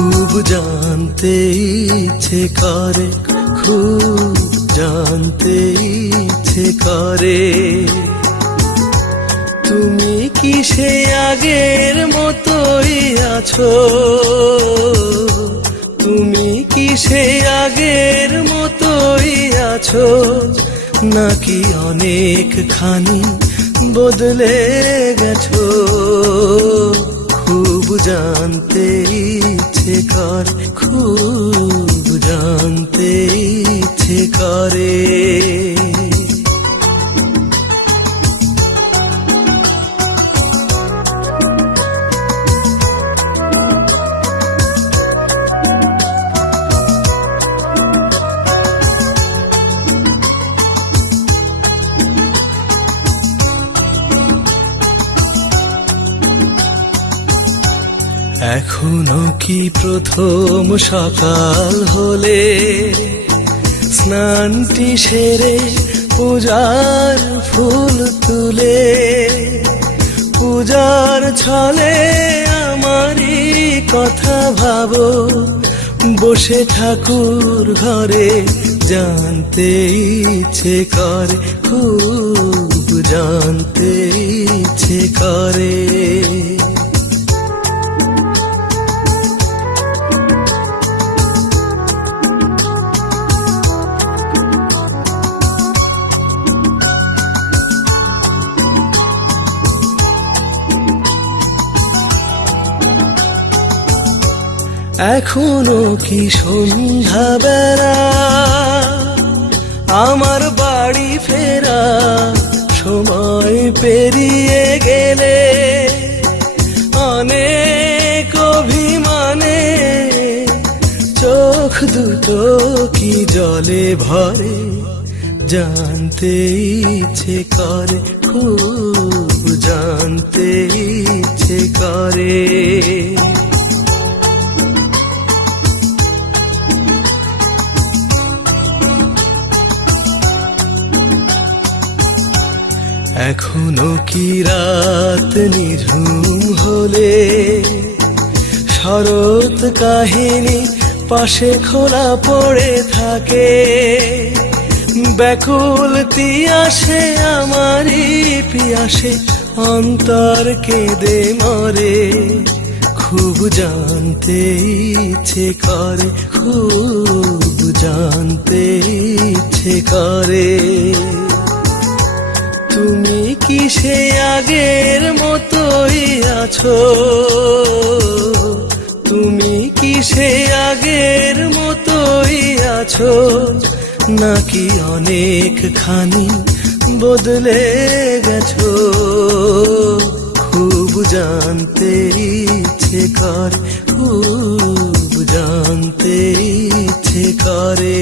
খুব জানতে ইচ্ছে করে, খুব জানতে ইচ্ছে করে। তুমি কি সে আগের মতোই আছো? তুমি কি সে আগের মতোই আছো, নাকি অনেকখানি বদলে গেছো? খুব জানতে ইচ্ছে করে, খুব জানতে ইচ্ছে করে। এখনো কি প্রথম সকাল হলে স্নানটি সেরে পূজার ফুল তুলে, পূজার ছলে আমারই কথা ভাবো, বসে ঠাকুর ঘরে জানতে ইচ্ছে করে, খুব জানতে ইচ্ছে করে। এখনো কি সন্ধ্যা বেলা, আমার বাড়ি ফেরা সময় পেরিয়ে গেলে, অনেক অভিমানে চোখ দুটো কি জলে ভরে, জানতে ইচ্ছে করে, খুব জানতে ইচ্ছে করে। এখনো কি রাত নিঝুম হলে শরৎ কাহিনী পাশে খোলা পড়ে থাকে, ব্যাকুল তিয়াসে আমারই পিয়াসে অন্তর কেঁদে মরে। খুব জানতে ইচ্ছে করে, খুব জানতে ইচ্ছে করে। তুমি কি সে আগের মতোই আছো? তুমি কি সে আগের মতোই আছো, নাকি অনেকখানি বদলে গেছো? খুব জানতে ইচ্ছে করে, খুব জানতে ইচ্ছে করে।